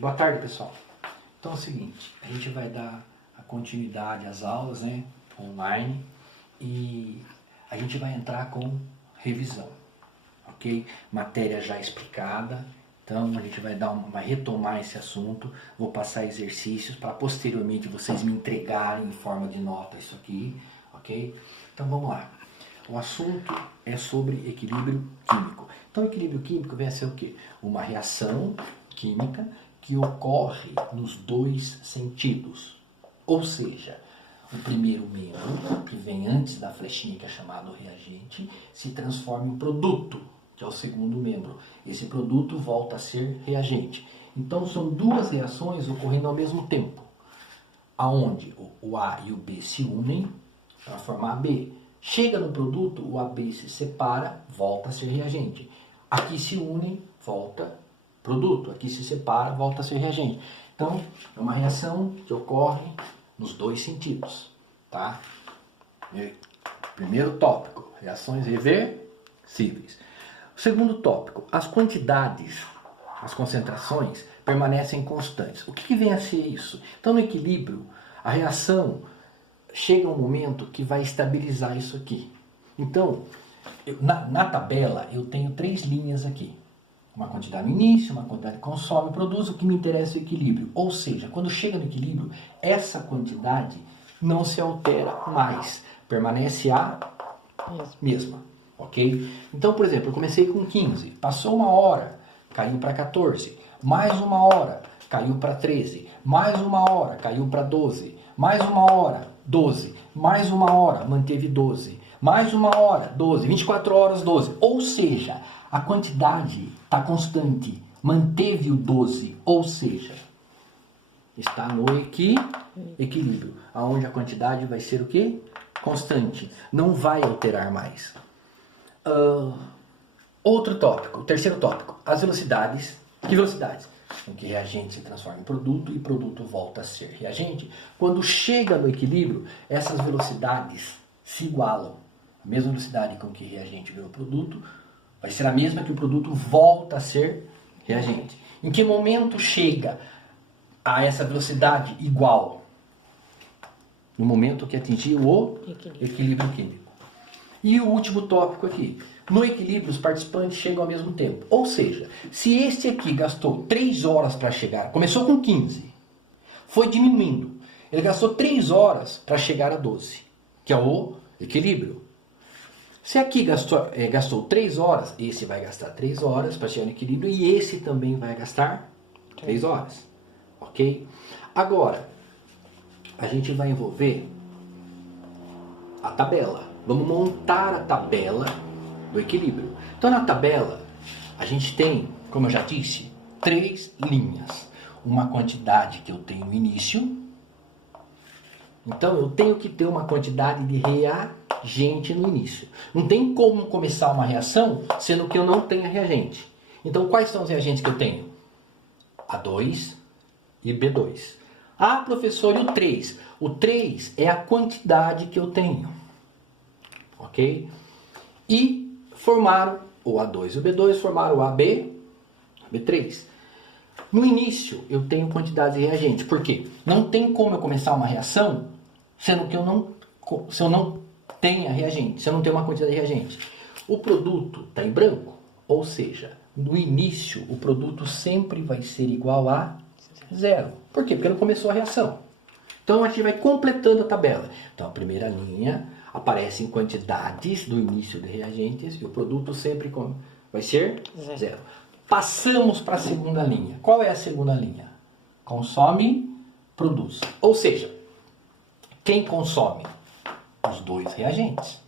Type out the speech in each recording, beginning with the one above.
Boa tarde, pessoal. Então é o seguinte, a gente vai dar a continuidade às aulas, né, online, e a gente vai entrar com revisão, ok? Matéria já explicada, então a gente vai retomar esse assunto, vou passar exercícios para posteriormente vocês me entregarem em forma de nota isso aqui, ok? Então vamos lá. O assunto é sobre equilíbrio químico. Então, equilíbrio químico vem a ser o quê? Uma reação química que ocorre nos dois sentidos. Ou seja, o primeiro membro, que vem antes da flechinha, que é chamado reagente, se transforma em produto, que é o segundo membro. Esse produto volta a ser reagente. Então, são duas reações ocorrendo ao mesmo tempo, aonde o A e o B se unem para formar B. Chega no produto, o AB se separa, volta a ser reagente. Aqui se unem, volta produto. Aqui se separa, volta a ser reagente. Então, é uma reação que ocorre nos dois sentidos. Tá? Primeiro tópico, reações reversíveis. Segundo tópico, as quantidades, as concentrações permanecem constantes. O que vem a ser isso? Então, no equilíbrio, a reação chega um momento que vai estabilizar isso aqui. Então, na tabela eu tenho três linhas aqui. Uma quantidade no início, uma quantidade que consome, produz, o que me interessa é o equilíbrio. Ou seja, quando chega no equilíbrio, essa quantidade não se altera mais. Permanece a mesma. Ok? Então, por exemplo, eu comecei com 15. Passou uma hora, caiu para 14. Mais uma hora, caiu para 13. Mais uma hora, caiu para 12. Mais uma hora, 12. Mais uma hora, manteve 12. Mais uma hora, 12. 24 horas, 12. Ou seja, a quantidade está constante. Manteve o 12. Ou seja, está no equilíbrio. Onde a quantidade vai ser o quê? Constante. Não vai alterar mais. Outro tópico, o terceiro tópico. As velocidades. Que velocidades? Em que reagente se transforma em produto e produto volta a ser reagente. Quando chega no equilíbrio, essas velocidades se igualam. A mesma velocidade com que reagente virou produto vai ser a mesma que o produto volta a ser reagente. Em que momento chega a essa velocidade igual? No momento que atingiu o equilíbrio químico. E o último tópico aqui. No equilíbrio, os participantes chegam ao mesmo tempo. Ou seja, se este aqui gastou 3 horas para chegar, começou com 15, foi diminuindo. Ele gastou 3 horas para chegar a 12, que é o equilíbrio. Se aqui gastou 3 horas, esse vai gastar 3 horas para chegar no equilíbrio e esse também vai gastar 3 horas. Ok? Agora, a gente vai envolver a tabela. Vamos montar a tabela do equilíbrio. Então, na tabela, a gente tem, como eu já disse, 3 linhas. Uma quantidade que eu tenho no início. Então, eu tenho que ter uma quantidade de reagente no início. Não tem como começar uma reação sendo que eu não tenho reagente. Então, quais são os reagentes que eu tenho? A2 e B2. Ah, professor, e o 3? O 3 é a quantidade que eu tenho. Ok? E formaram o A2 e o B2, formaram o AB, B3. No início, eu tenho quantidade de reagentes. Por quê? Não tem como eu começar uma reação sendo que se eu não tenha reagente, se eu não tenho uma quantidade de reagente. O produto está em branco, ou seja, no início, o produto sempre vai ser igual a 0. Por quê? Porque não começou a reação. Então, a gente vai completando a tabela. Então, a primeira linha aparece em quantidades do início de reagentes e o produto sempre vai ser 0. Passamos para a segunda linha. Qual é a segunda linha? Consome, produz. Ou seja, quem consome? Os 2 reagentes.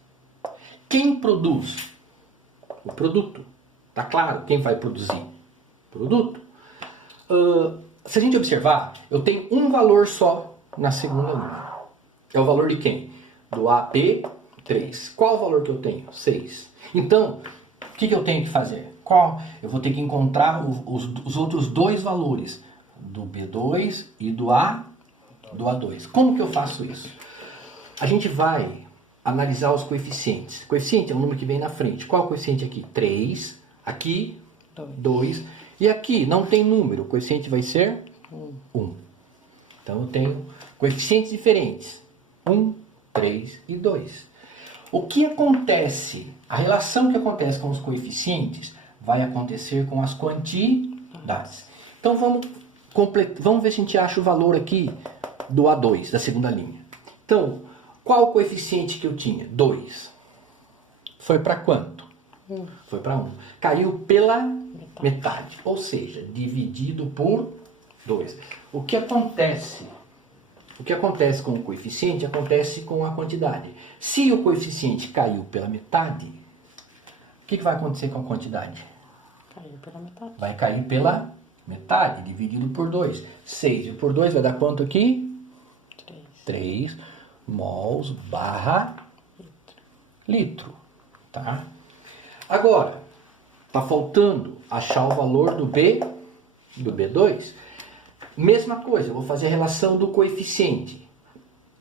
Quem produz? O produto. Tá claro? Quem vai produzir? Produto. Se a gente observar, eu tenho um valor só na segunda linha. É o valor de quem? Do AP3. Qual o valor que eu tenho? 6. Então, o que eu tenho que fazer? Eu vou ter que encontrar os outros 2 valores. Do B2 e do A2. Como que eu faço isso? A gente vai analisar os coeficientes. Coeficiente é o número que vem na frente. Qual é o coeficiente aqui? 3. Aqui, 2. E aqui não tem número, o coeficiente vai ser 1. Então eu tenho coeficientes diferentes, 1, 3 e 2. O que acontece, a relação que acontece com os coeficientes vai acontecer com as quantidades. Então vamos ver se a gente acha o valor aqui do A2, da segunda linha. Então, qual o coeficiente que eu tinha? 2. Foi para quanto? 1. Foi para 1. Caiu pela metade. Ou seja, dividido por 2. O que acontece com o coeficiente acontece com a quantidade. Se o coeficiente caiu pela metade, o que vai acontecer com a quantidade? Caiu pela metade. Vai cair pela metade, dividido por 2. 6 por 2 vai dar quanto aqui? 3 mols barra litro. Tá? Agora, está faltando achar o valor do B2. Mesma coisa, eu vou fazer a relação do coeficiente.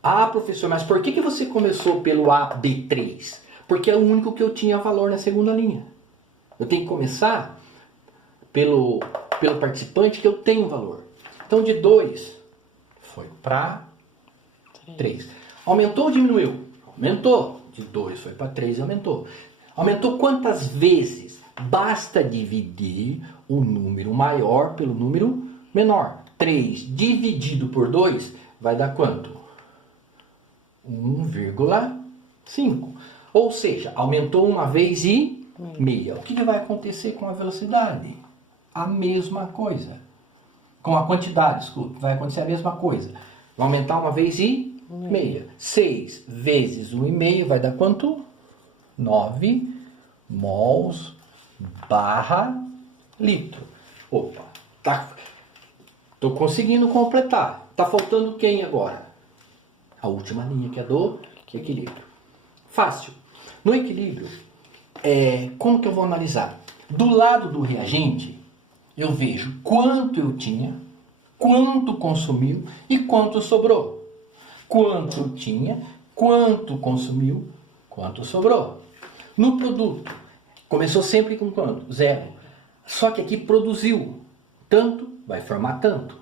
Ah, professor, mas por que você começou pelo AB3? Porque é o único que eu tinha valor na segunda linha. Eu tenho que começar pelo participante que eu tenho valor. Então, de 2 foi para 3. Aumentou ou diminuiu? Aumentou. De 2 foi para 3, aumentou. Aumentou quantas vezes? Basta dividir o número maior pelo número menor. 3 dividido por 2 vai dar quanto? 1,5. Ou seja, aumentou uma vez e meia. O que vai acontecer com a velocidade? A mesma coisa. Com a quantidade, desculpe, vai acontecer a mesma coisa. Vai aumentar uma vez e meia. 6 vezes 1,5 vai dar quanto? 9 mols barra litro. Opa, tô conseguindo completar. Tá faltando quem agora? A última linha, que é do equilíbrio. Fácil. No equilíbrio, como que eu vou analisar? Do lado do reagente, eu vejo quanto eu tinha, quanto consumiu e quanto sobrou. Quanto eu tinha, quanto consumiu, quanto sobrou. No produto, começou sempre com quanto? 0. Só que aqui produziu tanto, vai formar tanto.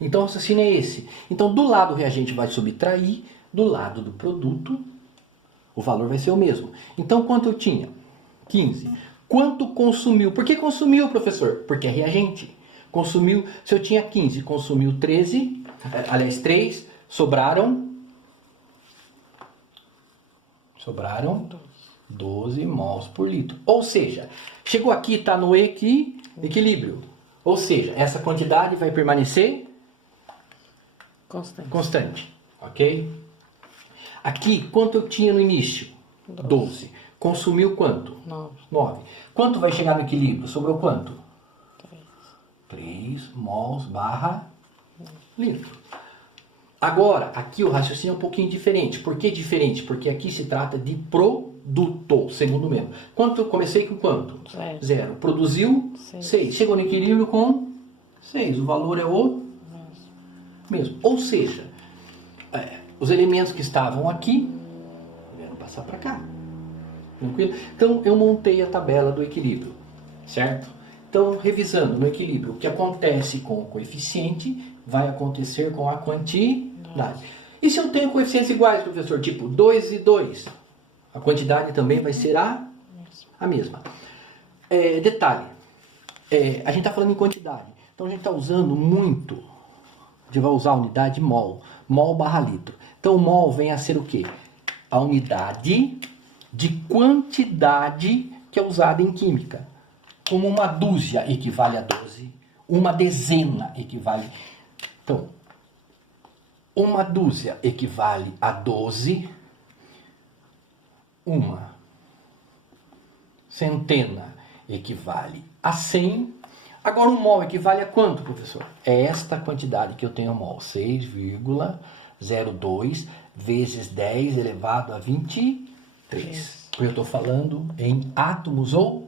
Então o raciocínio é esse. Então do lado do reagente vai subtrair, do lado do produto o valor vai ser o mesmo. Então quanto eu tinha? 15. Quanto consumiu? Por que consumiu, professor? Porque é reagente. Consumiu, se eu tinha 15, consumiu 13, aliás 3, sobraram 12 mols por litro. Ou seja, chegou aqui, está no equilíbrio. Ou seja, essa quantidade vai permanecer constante. Ok? Aqui, quanto eu tinha no início? 12. Consumiu quanto? 9. Quanto vai chegar no equilíbrio? Sobrou quanto? 3 mols barra litro. Agora, aqui o raciocínio é um pouquinho diferente. Por que diferente? Porque aqui se trata de produto, segundo mesmo. Quanto eu comecei com quanto? 0. Produziu 6. Chegou no equilíbrio com 6. O valor é o mesmo. Ou seja, os elementos que estavam aqui vieram passar para cá. Tranquilo? Então, eu montei a tabela do equilíbrio, certo? Então, revisando no equilíbrio, o que acontece com o coeficiente vai acontecer com a quantidade. E se eu tenho coeficientes iguais, professor, tipo 2 e 2, a quantidade também vai ser a mesma. Detalhe, a gente está falando em quantidade, então a gente está usando muito, a gente vai usar a unidade mol barra litro. Então, o mol vem a ser o quê? A unidade de quantidade que é usada em química. Como uma dúzia equivale a 12, uma dezena equivale... Então, uma dúzia equivale a 12, uma centena equivale a 100. Agora, um mol equivale a quanto, professor? É esta quantidade que eu tenho mol, 6,02 vezes 10 elevado a 23. Porque eu estou falando em átomos ou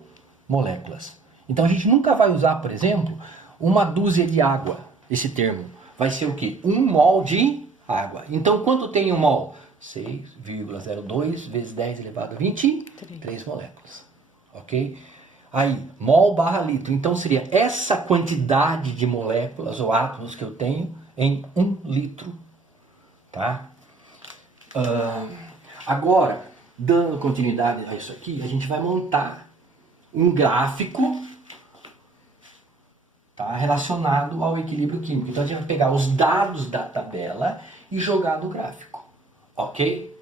moléculas. Então a gente nunca vai usar, por exemplo, uma dúzia de água, esse termo. Vai ser o quê? 1 mol de água. Então quanto tem 1 mol? 6,02 vezes 10 elevado a 23 moléculas. Ok? Aí, mol barra litro. Então seria essa quantidade de moléculas ou átomos que eu tenho em 1 litro. Tá? Agora, dando continuidade a isso aqui, a gente vai montar um gráfico, tá, relacionado ao equilíbrio químico. Então a gente vai pegar os dados da tabela e jogar no gráfico. Ok?